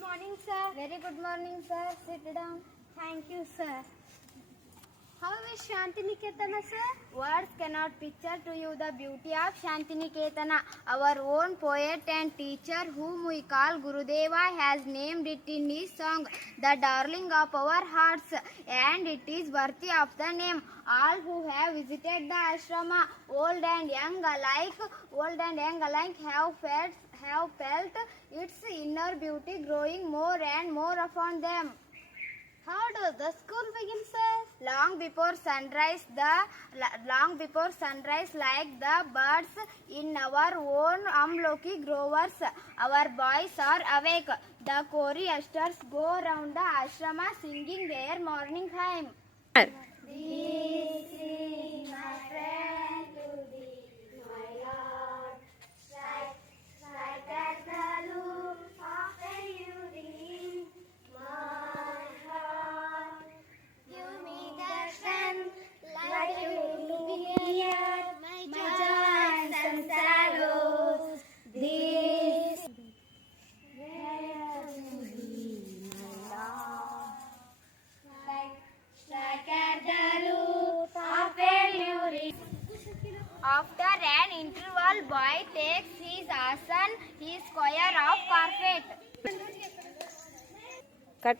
morning, sir. Very good morning, sir. Sit down. Thank you, sir. How is Shantiniketana, sir? Words cannot picture to you the beauty of Shantiniketana. Our own poet and teacher, whom we call Gurudeva, has named it in his song, The Darling of Our Hearts, and it is worthy of the name. All who have visited the ashrama, old and young alike, have felt its inner beauty growing more and more upon them. How does the school begin, sir? Long before sunrise, like the birds in our own Amloki growers, our boys are awake. The choristers go round the ashrama singing their morning hymn. This is my friend to thee, my Lord. Strike at the loop of a urine, my heart. Give me the strength, like to bear my joys and sorrows. This prayer to thee, my Lord. Strike at the root of a urine. After an interval, boy takes his asan, his square of carpet. Cut.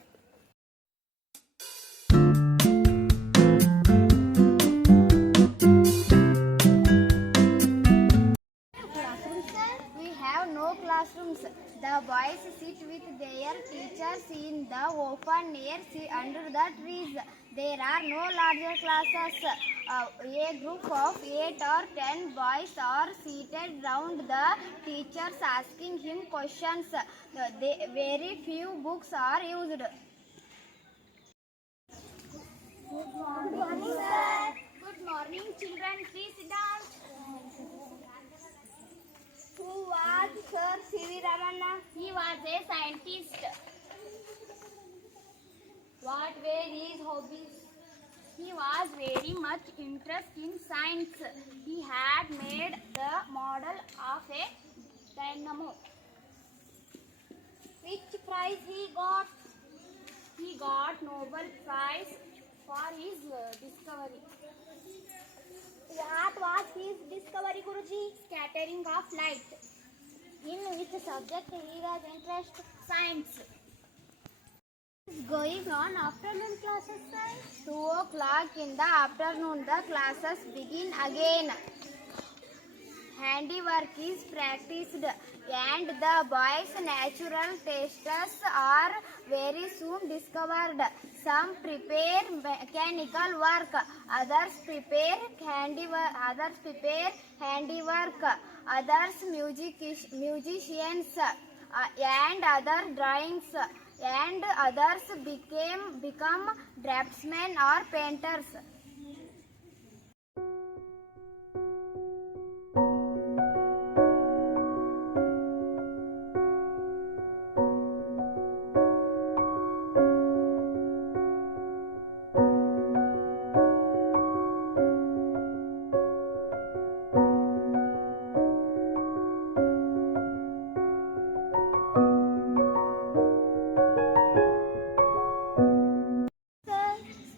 We have no classrooms. The boys sit with their teachers in the open air under the trees. There are no larger classes. A group of 8 or 10 boys are seated round the teachers asking him questions. Very few books are used. Good morning, sir. Good morning, children. Please sit down. Who was Sir C.V. Ramanna? He was a scientist. What were his hobbies? He was very much interested in science. He had made the model of a dynamo. Which prize he got? He got Nobel Prize for his discovery. What was his discovery, Guruji? Scattering of light. In which subject he was interested? Science. Going on afternoon classes, sir? 2 o'clock in the afternoon, the classes begin again. Handiwork is practiced and the boys' natural tastes are very soon discovered. Some prepare mechanical work, others prepare handiwork, others musicians, and other drawings, and others become draftsmen or painters.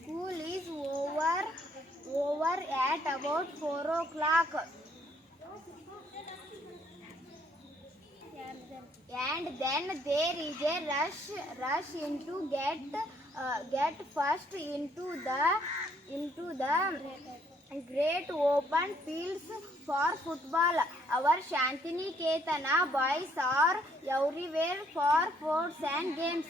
School is over at about 4 o'clock. And then there is a rush into get first into the great open fields for football. Our Shantiniketana boys are everywhere for sports and games.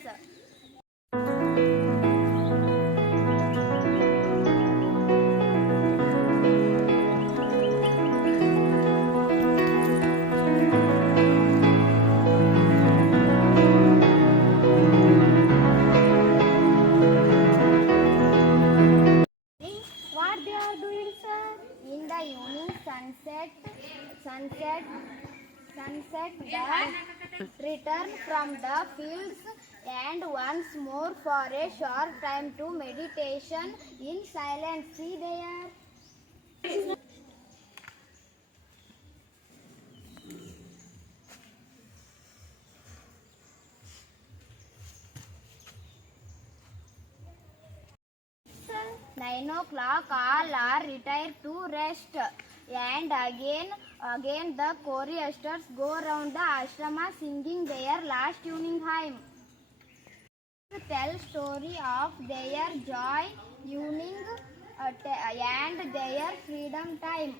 What they are doing, sir? In the evening sunset, the return from the fields and once more for a short time to meditation in silence. See there. 9 o'clock, all are retired to rest. And again the choristers go round the ashrama singing their last tuning hymn. Tell story of their joy, uniting, and their freedom time.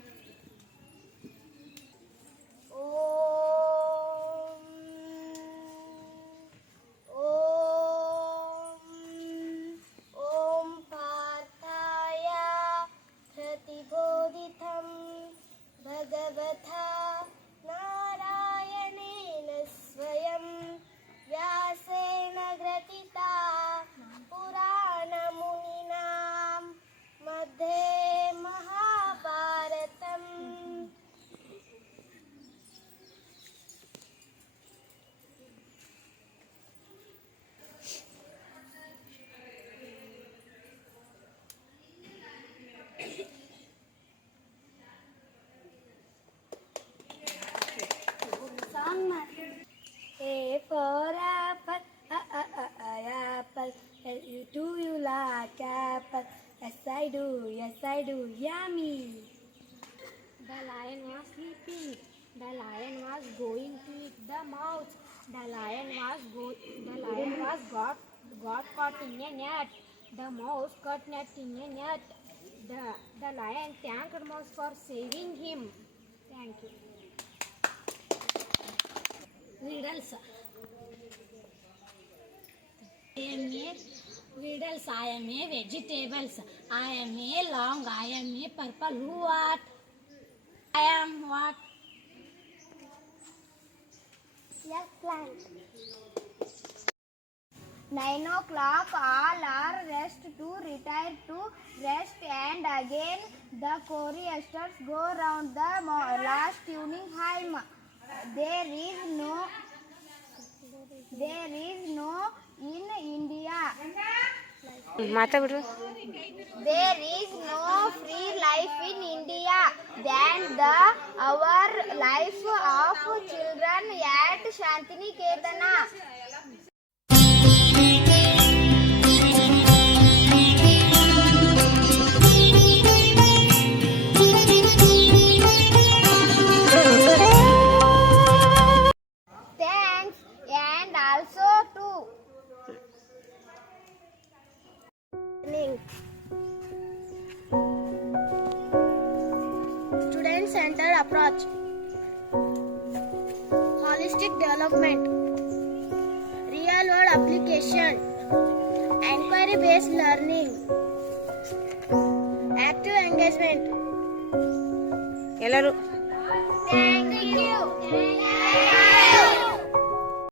ॐ पार्थाय प्रतिबोधितं भगवता नारायणेन स्वयं व्यासेन ग्रथिता पुराणमुनिनां मध्ये महाभारतम्. A for apple, apple. Do you like apple? Yes I do, yummy. The lion was sleeping. The lion was going to eat the mouse. The lion was got caught in a net. The mouse got net in a net. The lion thanked mouse for saving him. Thank you. Riddles. Riddles. I am a vegetables. I am a long. I am a purple. Who what? I am what? Yes, plant. 9 o'clock, all are retired to rest, and again the choristers go round the last tuning hymn. There is no in India. ಮಾತಾಡ್ಬಿಡ್ರು. There is no free life in India than our life of children at Shantiniketana. Thanks, and also to student-centered approach, holistic development, real-world application, inquiry-based learning, active engagement. ಎಲ್ಲರೂ Thank you.